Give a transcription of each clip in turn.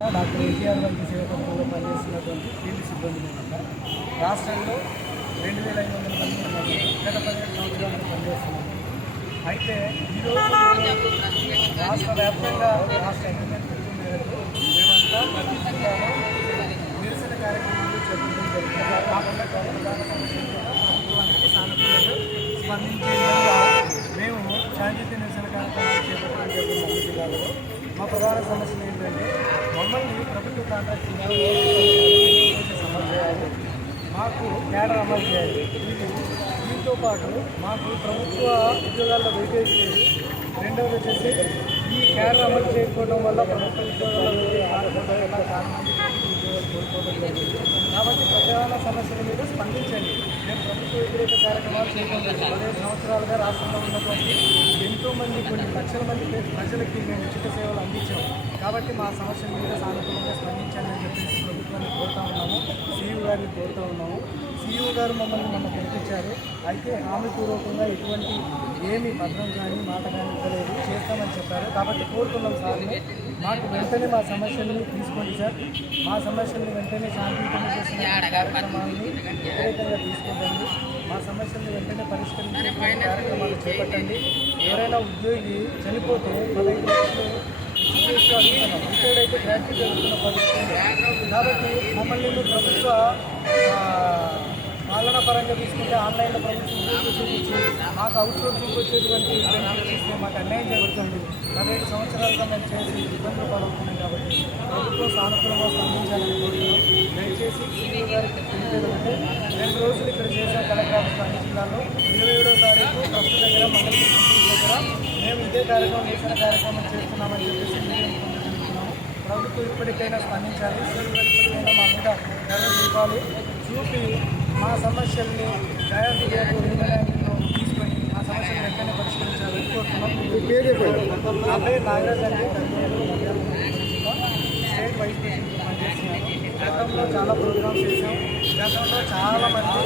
Doctor NTR వైద్య సేవ పథకంలో పనిచేస్తున్నటువంటి ఫీల్డ్ సిబ్బంది రాష్ట్రంలో 2500 మంది గత 17 సంవత్సరాలు పనిచేస్తున్నాము. అయితే ఈరోజు రాష్ట్ర వ్యాప్తంగా రాష్ట్ర ఎమ్మెల్యే మేరకు మేమంతా ప్రతి జిల్లాలో నిరసన కార్యక్రమాలు చేపట్టడం జరుగుతుంది. కాకుండా ప్రధాన సమస్యలు కూడా ప్రభుత్వానికి సానుకూలంగా స్పందించే విధంగా మేము శాంతియుత నిరసన కార్యక్రమాలు చేపట్టడం జరిగింది. అన్ని జిల్లాలలో మా ప్రధాన సమస్యలు ఏంటంటే మమ్మల్ని ప్రభుత్వ కాంట్రాక్ట్ అమలు చేయాలి, మాకు క్యాడర్ అమలు చేయాలి. దీంతో పాటు మాకు ప్రభుత్వ ఉద్యోగాల్లో వెయిటేజ్ లేదు. రెండవది వచ్చేసి ఈ క్యాడర్ అమలు చేయకపోవడం వల్ల ప్రభుత్వ ఉద్యోగాల్లో మారకపోవడం వల్ల చాలా మంది ఉద్యోగాలు కోల్పోవడం జరిగింది. కాబట్టి ప్రధాన సమస్యల మీద స్పందించండి. మేము ప్రభుత్వ వ్యతిరేక కార్యక్రమాలు చేయడం 15 సంవత్సరాలుగా రాష్ట్రంలో ఉన్నటువంటి ఎంతోమంది కొన్ని లక్షల మంది ప్రజలకి మేము ఉచిత సేవలు అందించాం. కాబట్టి మా సమస్యల మీద సానుకూలంగా స్పందించండి అని చెప్పేసి ప్రభుత్వాన్ని కోరుతూ ఉన్నాము, సీఈఓ గారిని కోరుతూ ఉన్నాము. సీఈఓ గారు మమ్మల్ని మొన్న పిలిపించారు. అయితే హామీపూర్వకంగా ఎటువంటి ఏమి పత్రం కానీ మాట కానీ ఇవ్వలేదు, చేస్తామని చెప్పారు. కాబట్టి కోరుతున్నాం సార్ని మాకు వెంటనే మా సమస్యల్ని తీసుకోండి సార్, మా సమస్యల్ని వెంటనే శాంతియుతంగా చేసిన కార్యక్రమాన్ని వ్యతిరేకంగా తీసుకుంటండి, మా సమస్యల్ని వెంటనే పరిష్కరించే కార్యక్రమాలు చేపట్టండి. ఎవరైనా ఉద్యోగి చనిపోతే 15 లక్షలు రిటైర్డ్ అయితే గ్రాట్యుటీ జరుగుతున్న పరిస్థితి. కాబట్టి మమ్మల్ని ప్రభుత్వ పాలనా పరంగా తీసుకుంటే ఆన్లైన్లో ప్రభుత్వం చూపించి మాకు అవుట్సోర్సింగ్ వచ్చేటువంటి బెనిఫిట్స్ ఇస్తే మాకు అన్యాయం జరుగుతుంది. 15 సంవత్సరాలుగా మేము చేసి ఇబ్బందులు పడుతున్నాం. కాబట్టి ప్రభుత్వం సానుకూలంగా స్పందించాలని కోరుతున్నాం. దయచేసి సీఈఓ గారికి తెలిపేది ఒకటే, 2 రోజులు ఇక్కడ చేసాం కలెక్టర్ ఆఫీస్ అన్ని జిల్లాలో. 27వ తారీఖు ట్రస్ట్ దగ్గర మంగళగిరి దగ్గర మేము ఇదే కార్యక్రమం నిరసన కార్యక్రమం చేస్తున్నామని చెప్పేసి పొందుతున్నాము. ప్రభుత్వం ఇప్పటికైనా స్పందించాలి. సీఈఓ గారు ఇప్పటికైనా మా మీద కళ్ళు చూపాలి, చూపి మా సమస్యల్ని న్యాయంలో తీసుకొని మా సమస్యలు వెంటనే పరిష్కరించాలని కోరుతున్నాం. నా పేరు నాగరాజ్ అండి, స్టేట్ వైస్ ప్రెసిడెంట్ పనిచేస్తున్నాను. గతంలో చాలా ప్రోగ్రామ్స్ చేసాం. గతంలో చాలామంది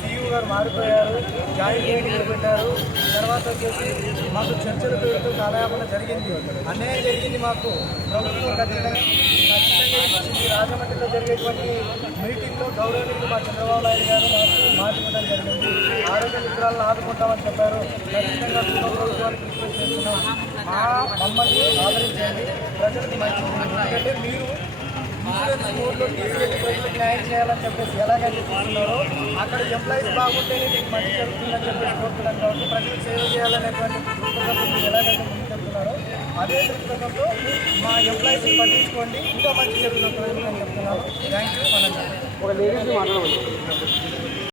సీఈఓ గారు మారిపోయారు, జాయింట్ మీటింగ్లు పెట్టారు. తర్వాత వచ్చేసి మాకు చర్చల పేరుతో కాలయాపన జరిగింది, అన్యాయం జరిగింది. మాకు ప్రభుత్వం ఖచ్చితంగా రాజమండ్రిలో జరిగేటువంటి మీటింగ్లో గౌరవనీయులు మా చంద్రబాబు నాయుడు గారు మాట్లాడడం జరిగింది. ఆరోగ్య మిత్రాలను ఆదుకుంటామని చెప్పారు. ఖచ్చితంగా ప్రభుత్వానికి రిక్వెస్ట్ చేస్తున్నాం, మమ్మల్ని ఆదరించండి, ప్రజలకు మంచిది. ఎందుకంటే మీరు ఇన్సూరెన్స్ బోర్డులో తీసుకెళ్ళి ప్రజలకు న్యాయం చేయాలని చెప్పేసి ఎలాగైతే చూస్తున్నారో అక్కడ ఎంప్లాయీస్ బాగుంటేనే మీకు మంచి జరుగుతుందని చెప్పేసి కోరుతున్నాం. కాబట్టి ప్రజలకు సేవ చేయాలనేటువంటి దృక్పథంతో మీరు ఎలాగైతే ముందుకెళ్తున్నారో అదే దృక్పథంతో మా ఎంప్లాయీస్ని పట్టించుకోండి, ఇంకా మంచి జరుగుతుంది ప్రజలకు అని చెప్తున్నాను. Thank you. మనం